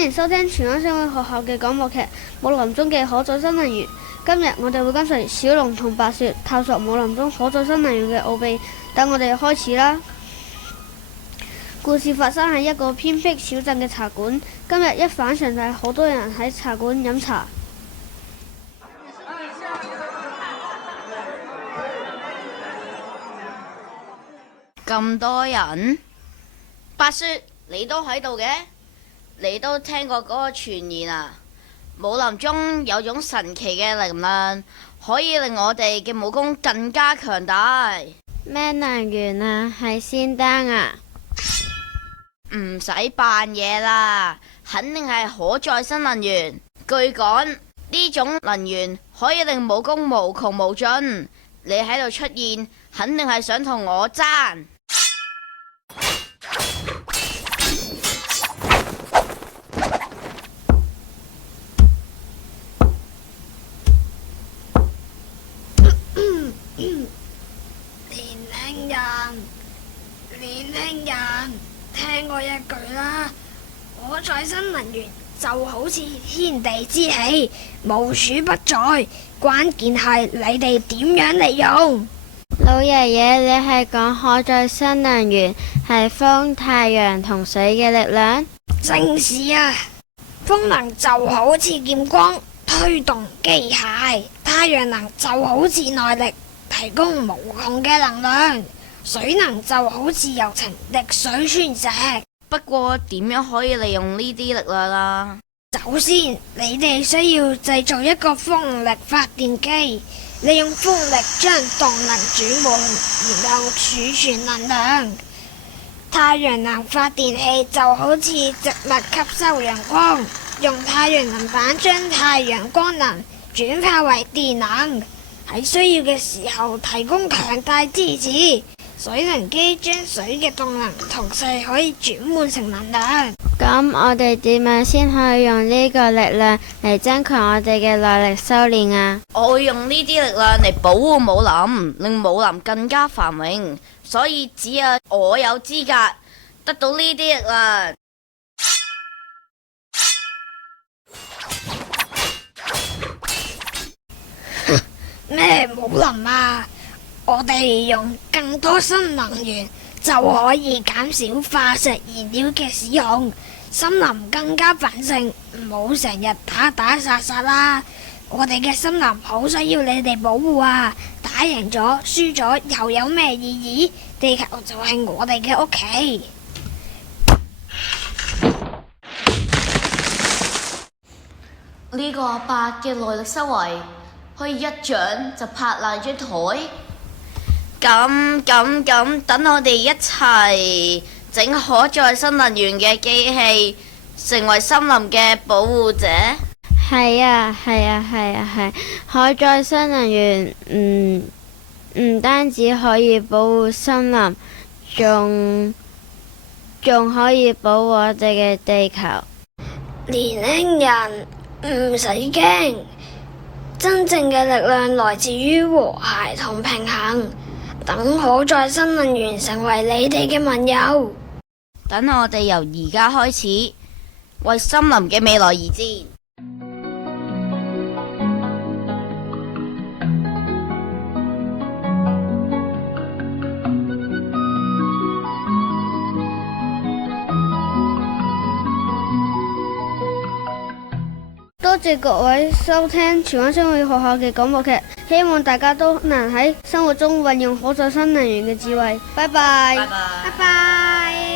迎收聽荃灣商會學校嘅廣播劇《武林中嘅可再生能源》。今日我哋會跟隨小龍同白雪探索武林中可再生能源嘅奧秘。等我哋開始啦！故事發生喺一個偏僻小鎮嘅茶館。今日一反常態，好多人喺茶館飲茶。咁多人？白雪，你都喺度嘅？你都聽過嗰個傳言啊？武林中有種神奇嘅能量，可以令我哋嘅武功更加強大。咩能源啊？係仙丹啊？唔使扮嘢啦，肯定係可再生能源。據講，呢種能源可以令武功無窮無盡。你喺度出現，肯定係想同我爭。年輕人，聽我一句啦，可再生能源就好似天地之氣，無處不在，關鍵係你哋點樣利用。老爺爺，你係講可再生能源係風、太陽同水嘅力量？正是啊，風能就好似劍光推動機械，太陽能就好似內力提供無窮嘅能量，水能就好似柔情滴水穿石。不過點樣可以利用呢啲力量啊？首先，你哋需要製造一個風力發電機，利用風力將動能轉換，然後儲存能量。太陽能發電器就好似植物吸收陽光，用太陽能板將太陽光能轉化為電能，喺需要嘅時候提供強大支持。水能機將水嘅動能同時可以轉換成能量。咁我哋點樣先可以用呢個力量嚟增強我哋嘅內力修煉啊？我會用呢啲力量嚟保護武林，令武林更加繁榮，所以只有我有資格得到呢啲力量。咩武林啊？我哋用更多新能源就可以減少化石燃料嘅使用，森林更加繁盛，唔好成日打打殺殺啦。我哋嘅森林好需要你哋保護啊！打贏咗輸咗又有咩意義？地球就係我哋嘅屋企。呢個阿伯嘅內力修為可以一掌就拍爛張台。咁，等我哋一齊整可再生能源嘅機器，成為森林嘅保護者。係啊，可再生能源唔單止可以保護森林，仲可以保護我哋嘅地球。年輕人唔使驚，真正嘅力量來自於和諧同平衡。等可再生能源成為你哋嘅盟友，等我哋由而家開始為森林嘅未來而戰。多謝各位收聽荃灣商會學校嘅廣播劇，希望大家都能喺生活中運用可再生能源嘅智慧。拜拜。拜拜。拜拜。